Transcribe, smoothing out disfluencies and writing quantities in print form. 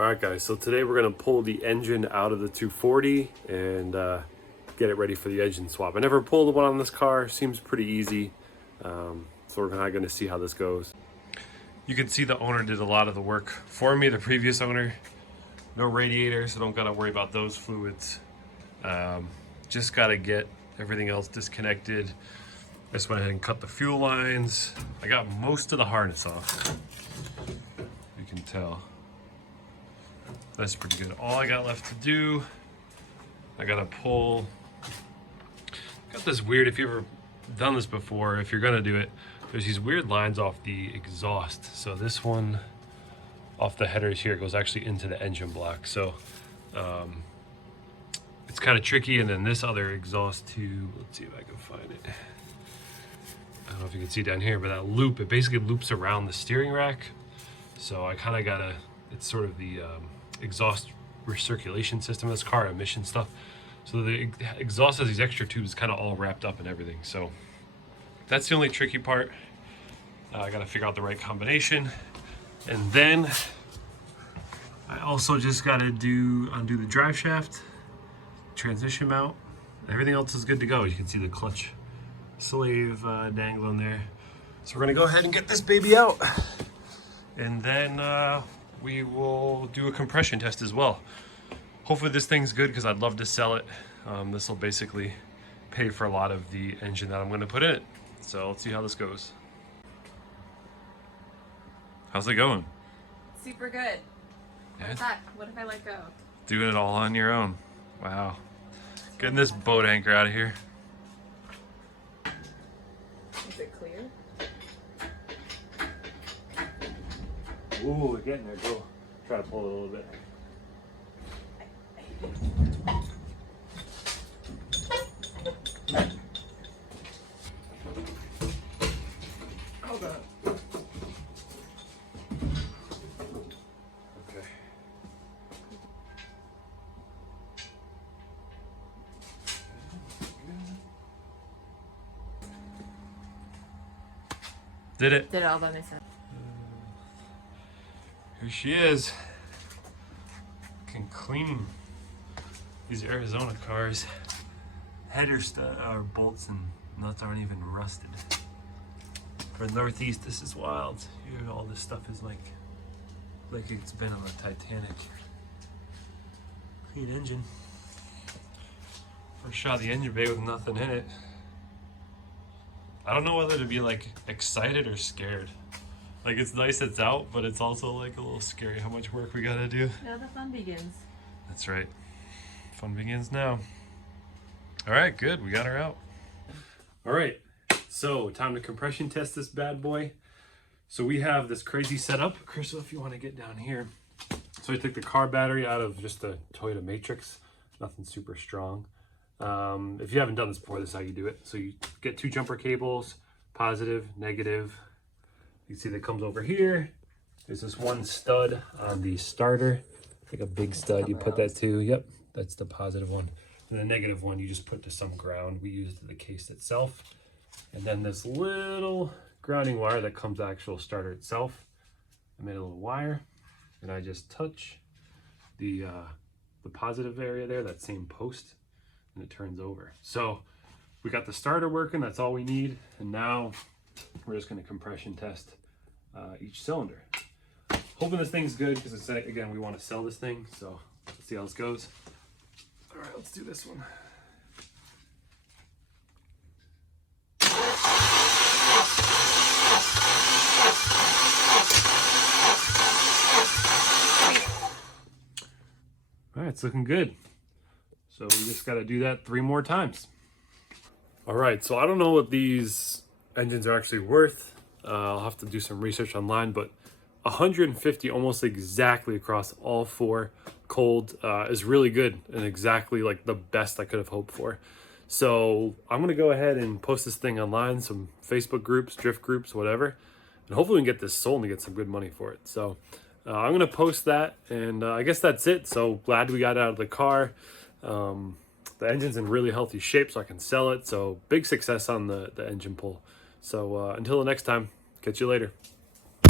All right, guys, so today we're gonna pull the engine out of the 240 and get it ready for the engine swap. I never pulled one on this car, seems pretty easy. So we're not gonna see how this goes. You can see the owner did a lot of the work for me, the previous owner. No radiator, so don't gotta worry about those fluids. Just gotta get everything else disconnected. I just went ahead and cut the fuel lines. I got most of the harness off, you can tell. That's pretty good. All I got left to do, I gotta pull. Got this weird, if you've ever done this before, if you're gonna do it, there's these weird lines off the exhaust. So this one off the headers here goes actually into the engine block. So it's kind of tricky. And then this other exhaust tube, let's see if I can find it. I don't know if you can see down here, but that loop, it basically loops around the steering rack. So I kind of gotta, it's sort of the exhaust recirculation system of this car, emission stuff. So the exhaust has these extra tubes kind of all wrapped up and everything. So that's the only tricky part. I gotta figure out the right combination. And then I also just gotta undo the drive shaft, transmission mount. Everything else is good to go. You can see the clutch slave dangling there. So we're gonna go ahead and get this baby out. And then we will do a compression test as well. Hopefully this thing's good because I'd love to sell it. This will basically pay for a lot of the engine that I'm going to put in it. So let's see how this goes. How's it going? Super good. Yeah. What if I let go? Doing it all on your own. Wow. Getting this boat anchor out of here. Is it clear? Ooh, we're getting there. Go try to pull it a little bit. Hold on. Okay. Did it? Did it all by myself. Here she is. Looking clean. These Arizona cars, header bolts and nuts aren't even rusted. For Northeast, this is wild. Here, all this stuff is like it's been on the Titanic. Clean engine. First shot of the engine bay with nothing in it. I don't know whether to be like excited or scared. Like, it's nice it's out, but it's also like a little scary how much work we gotta do. Now the fun begins. That's right. Fun begins now. All right, good. We got her out. All right, so time to compression test this bad boy. So we have this crazy setup. Chris, if you want to get down here. So I took the car battery out of just the Toyota Matrix. Nothing super strong. If you haven't done this before, this is how you do it. So you get two jumper cables, positive, negative. You can see that comes over here. There's this one stud on the starter, like a big stud. You put that to, yep, that's the positive one. And the negative one, you just put to some ground. We used the case itself. And then this little grounding wire that comes to the actual starter itself. I made a little wire, and I just touch the positive area there, that same post, and it turns over. So we got the starter working, that's all we need. And now we're just gonna compression test each cylinder. Hoping this thing's good because it's, again, we want to sell this thing. So let's see how this goes. All right, let's do this one. All right, it's looking good. So we just got to do that 3 more times. All right, so I don't know what these engines are actually worth. I'll have to do some research online, but 150 almost exactly across all 4 cold is really good and exactly like the best I could have hoped for. So I'm gonna go ahead and post this thing online, some Facebook groups, drift groups, whatever, and hopefully we can get this sold and get some good money for it. So I'm gonna post that, and I guess that's it. So glad we got it out of the car. The engine's in really healthy shape, so I can sell it. So big success on the engine pull. So until the next time, catch you later.